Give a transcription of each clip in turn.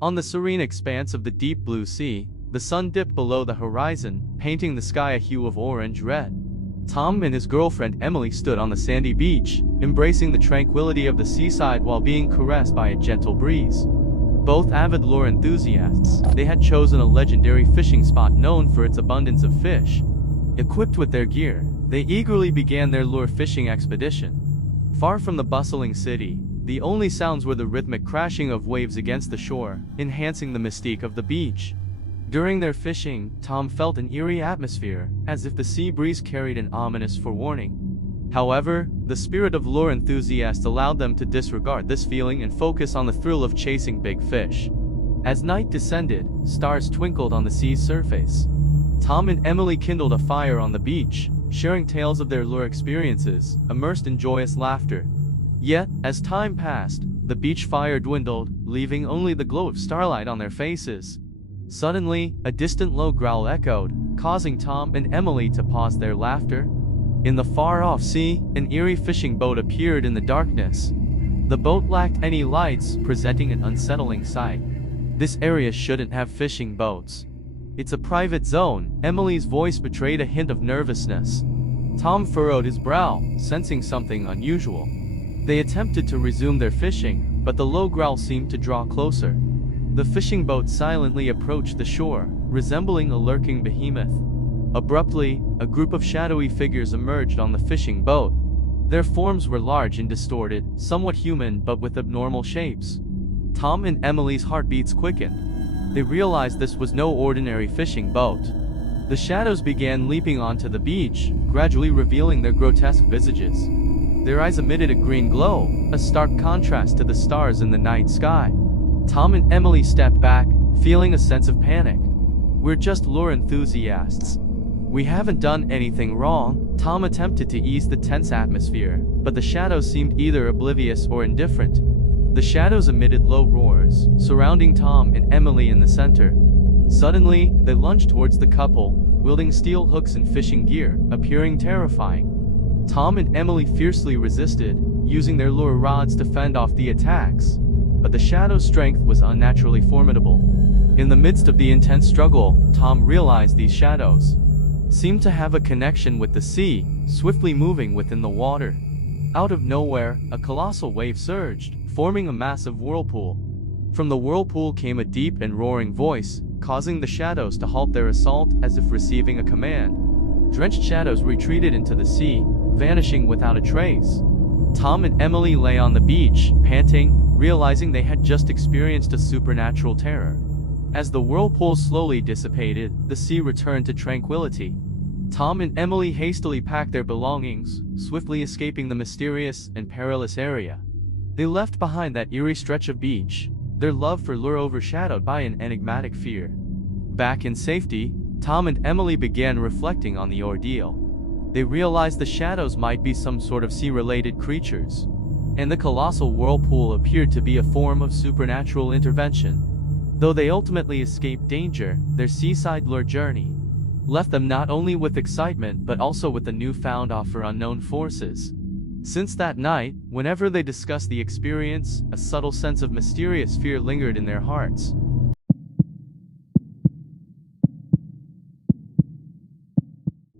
On the serene expanse of the deep blue sea, the sun dipped below the horizon, painting the sky a hue of orange-red. Tom and his girlfriend Emily stood on the sandy beach, embracing the tranquility of the seaside while being caressed by a gentle breeze. Both avid lure enthusiasts, they had chosen a legendary fishing spot known for its abundance of fish. Equipped with their gear, they eagerly began their lure fishing expedition. Far from the bustling city, the only sounds were the rhythmic crashing of waves against the shore, enhancing the mystique of the beach. During their fishing, Tom felt an eerie atmosphere, as if the sea breeze carried an ominous forewarning. However, the spirit of lure enthusiasts allowed them to disregard this feeling and focus on the thrill of chasing big fish. As night descended, stars twinkled on the sea's surface. Tom and Emily kindled a fire on the beach, sharing tales of their lure experiences, immersed in joyous laughter. Yet, as time passed, the beach fire dwindled, leaving only the glow of starlight on their faces. Suddenly, a distant low growl echoed, causing Tom and Emily to pause their laughter. In the far-off sea, an eerie fishing boat appeared in the darkness. The boat lacked any lights, presenting an unsettling sight. This area shouldn't have fishing boats. It's a private zone. Emily's voice betrayed a hint of nervousness. Tom furrowed his brow, sensing something unusual. They attempted to resume their fishing, but the low growl seemed to draw closer. The fishing boat silently approached the shore, resembling a lurking behemoth. Abruptly, a group of shadowy figures emerged on the fishing boat. Their forms were large and distorted, somewhat human but with abnormal shapes. Tom and Emily's heartbeats quickened. They realized this was no ordinary fishing boat. The shadows began leaping onto the beach, gradually revealing their grotesque visages. Their eyes emitted a green glow, a stark contrast to the stars in the night sky. Tom and Emily stepped back, feeling a sense of panic. "We're just lure enthusiasts. We haven't done anything wrong." Tom attempted to ease the tense atmosphere, but the shadows seemed either oblivious or indifferent. The shadows emitted low roars, surrounding Tom and Emily in the center. Suddenly, they lunged towards the couple, wielding steel hooks and fishing gear, appearing terrifying. Tom and Emily fiercely resisted, using their lure rods to fend off the attacks. But the shadow's strength was unnaturally formidable. In the midst of the intense struggle, Tom realized these shadows seemed to have a connection with the sea, swiftly moving within the water. Out of nowhere, a colossal wave surged, forming a massive whirlpool. From the whirlpool came a deep and roaring voice, causing the shadows to halt their assault as if receiving a command. Drenched shadows retreated into the sea, vanishing without a trace. Tom and Emily lay on the beach, panting, realizing they had just experienced a supernatural terror. As the whirlpool slowly dissipated, the sea returned to tranquility. Tom and Emily hastily packed their belongings, swiftly escaping the mysterious and perilous area. They left behind that eerie stretch of beach, their love for lure overshadowed by an enigmatic fear. Back in safety, Tom and Emily began reflecting on the ordeal. They realized the shadows might be some sort of sea-related creatures, and the colossal whirlpool appeared to be a form of supernatural intervention. Though they ultimately escaped danger, their seaside lure journey left them not only with excitement but also with a newfound awe for unknown forces. Since that night, whenever they discussed the experience, a subtle sense of mysterious fear lingered in their hearts.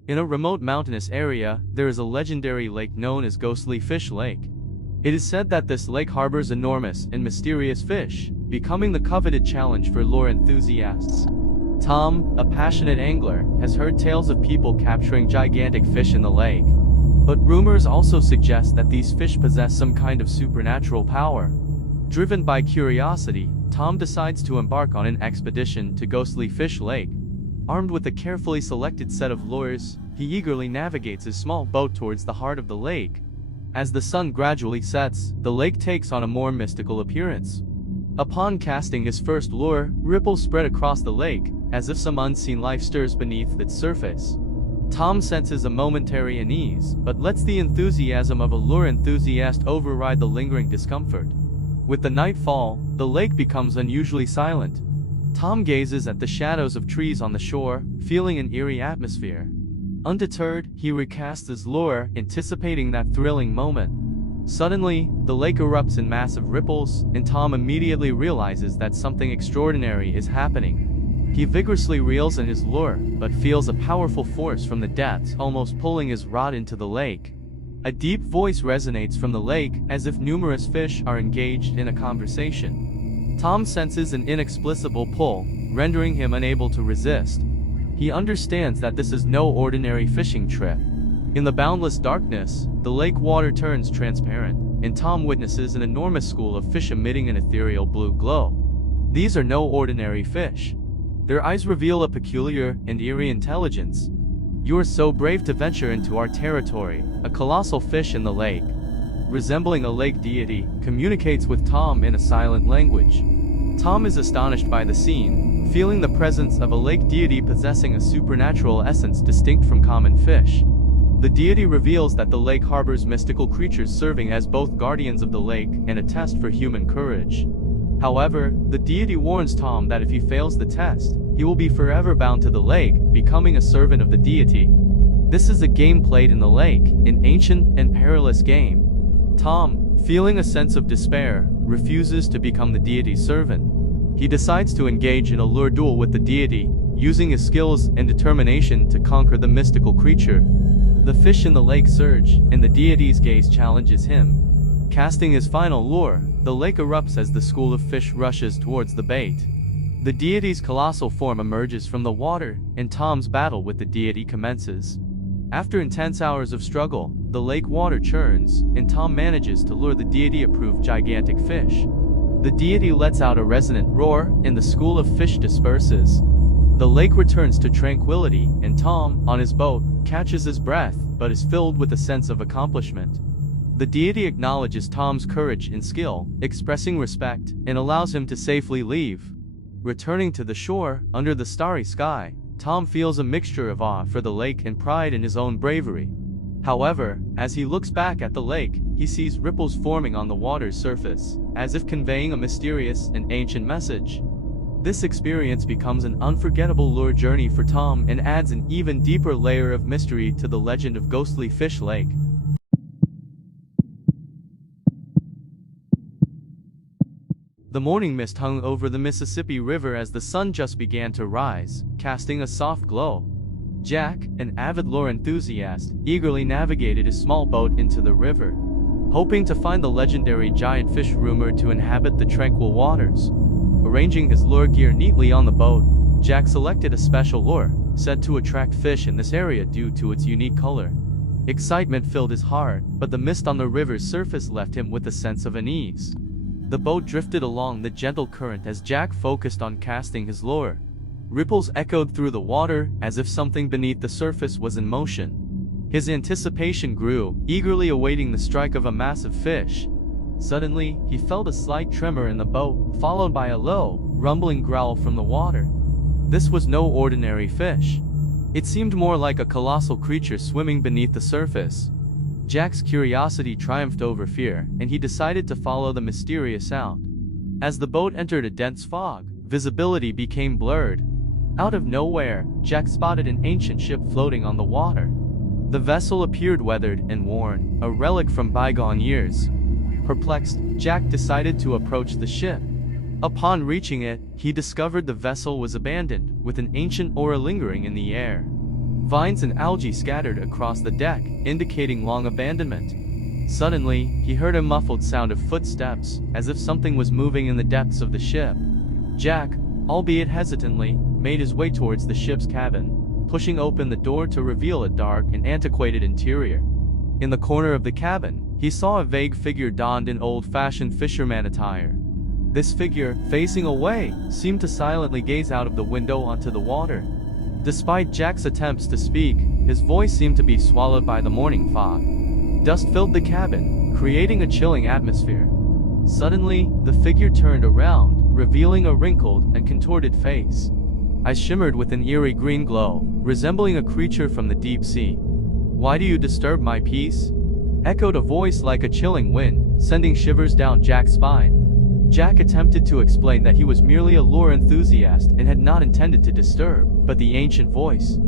In a remote mountainous area, there is a legendary lake known as Ghostly Fish Lake. It is said that this lake harbors enormous and mysterious fish, becoming the coveted challenge for lure enthusiasts. Tom, a passionate angler, has heard tales of people capturing gigantic fish in the lake. But rumors also suggest that these fish possess some kind of supernatural power. Driven by curiosity, Tom decides to embark on an expedition to Ghostly Fish Lake. Armed with a carefully selected set of lures, he eagerly navigates his small boat towards the heart of the lake. As the sun gradually sets, the lake takes on a more mystical appearance. Upon casting his first lure, ripples spread across the lake, as if some unseen life stirs beneath its surface. Tom senses a momentary unease, but lets the enthusiasm of a lure enthusiast override the lingering discomfort. With the nightfall, the lake becomes unusually silent. Tom gazes at the shadows of trees on the shore, feeling an eerie atmosphere. Undeterred, he recasts his lure, anticipating that thrilling moment. Suddenly, the lake erupts in massive ripples, and Tom immediately realizes that something extraordinary is happening. He vigorously reels in his lure, but feels a powerful force from the depths almost pulling his rod into the lake. A deep voice resonates from the lake, as if numerous fish are engaged in a conversation. Tom senses an inexplicable pull, rendering him unable to resist. He understands that this is no ordinary fishing trip. In the boundless darkness, the lake water turns transparent, and Tom witnesses an enormous school of fish emitting an ethereal blue glow. These are no ordinary fish. Their eyes reveal a peculiar and eerie intelligence. "You are so brave to venture into our territory," a colossal fish in the lake, resembling a lake deity, communicates with Tom in a silent language. Tom is astonished by the scene, feeling the presence of a lake deity possessing a supernatural essence distinct from common fish. The deity reveals that the lake harbors mystical creatures serving as both guardians of the lake and a test for human courage. However, the deity warns Tom that if he fails the test, he will be forever bound to the lake, becoming a servant of the deity. This is a game played in the lake, an ancient and perilous game. Tom, feeling a sense of despair, refuses to become the deity's servant. He decides to engage in a lure duel with the deity, using his skills and determination to conquer the mystical creature. The fish in the lake surge, and the deity's gaze challenges him. Casting his final lure, the lake erupts as the school of fish rushes towards the bait. The deity's colossal form emerges from the water, and Tom's battle with the deity commences. After intense hours of struggle, the lake water churns, and Tom manages to lure the deity-approved gigantic fish. The deity lets out a resonant roar, and the school of fish disperses. The lake returns to tranquility, and Tom, on his boat, catches his breath, but is filled with a sense of accomplishment. The deity acknowledges Tom's courage and skill, expressing respect, and allows him to safely leave. Returning to the shore, under the starry sky, Tom feels a mixture of awe for the lake and pride in his own bravery. However, as he looks back at the lake, he sees ripples forming on the water's surface, as if conveying a mysterious and ancient message. This experience becomes an unforgettable lure journey for Tom and adds an even deeper layer of mystery to the legend of Ghostly Fish Lake. The morning mist hung over the Mississippi River as the sun just began to rise, casting a soft glow. Jack, an avid lure enthusiast, eagerly navigated his small boat into the river, hoping to find the legendary giant fish rumored to inhabit the tranquil waters. Arranging his lure gear neatly on the boat, Jack selected a special lure, said to attract fish in this area due to its unique color. Excitement filled his heart, but the mist on the river's surface left him with a sense of unease. The boat drifted along the gentle current as Jack focused on casting his lure. Ripples echoed through the water, as if something beneath the surface was in motion. His anticipation grew, eagerly awaiting the strike of a massive fish. Suddenly, he felt a slight tremor in the boat, followed by a low, rumbling growl from the water. This was no ordinary fish. It seemed more like a colossal creature swimming beneath the surface. Jack's curiosity triumphed over fear, and he decided to follow the mysterious sound. As the boat entered a dense fog, visibility became blurred. Out of nowhere, Jack spotted an ancient ship floating on the water. The vessel appeared weathered and worn, a relic from bygone years. Perplexed, Jack decided to approach the ship. Upon reaching it, he discovered the vessel was abandoned, with an ancient aura lingering in the air. Vines and algae scattered across the deck, indicating long abandonment. Suddenly, he heard a muffled sound of footsteps, as if something was moving in the depths of the ship. Jack, albeit hesitantly, made his way towards the ship's cabin, pushing open the door to reveal a dark and antiquated interior. In the corner of the cabin, he saw a vague figure donned in old-fashioned fisherman attire. This figure, facing away, seemed to silently gaze out of the window onto the water. Despite Jack's attempts to speak, his voice seemed to be swallowed by the morning fog. Dust filled the cabin, creating a chilling atmosphere. Suddenly, the figure turned around, revealing a wrinkled and contorted face. Eyes shimmered with an eerie green glow, resembling a creature from the deep sea. "Why do you disturb my peace?" echoed a voice like a chilling wind, sending shivers down Jack's spine. Jack attempted to explain that he was merely a lure enthusiast and had not intended to disturb, but the ancient voice,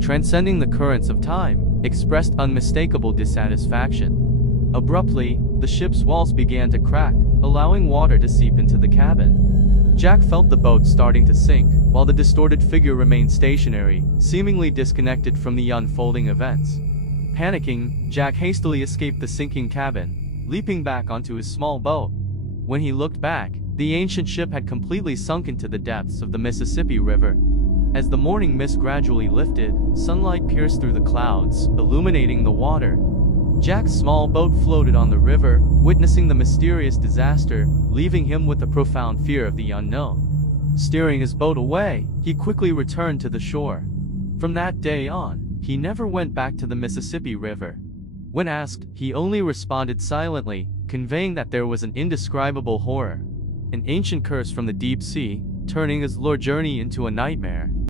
transcending the currents of time, expressed unmistakable dissatisfaction. Abruptly, the ship's walls began to crack, allowing water to seep into the cabin. Jack felt the boat starting to sink, while the distorted figure remained stationary, seemingly disconnected from the unfolding events. Panicking, Jack hastily escaped the sinking cabin, leaping back onto his small boat. When he looked back, the ancient ship had completely sunk into the depths of the Mississippi River. As the morning mist gradually lifted, sunlight pierced through the clouds, illuminating the water. Jack's small boat floated on the river, witnessing the mysterious disaster, leaving him with a profound fear of the unknown. Steering his boat away, he quickly returned to the shore. From that day on, he never went back to the Mississippi River. When asked, he only responded silently, conveying that there was an indescribable horror, an ancient curse from the deep sea, turning his journey into a nightmare.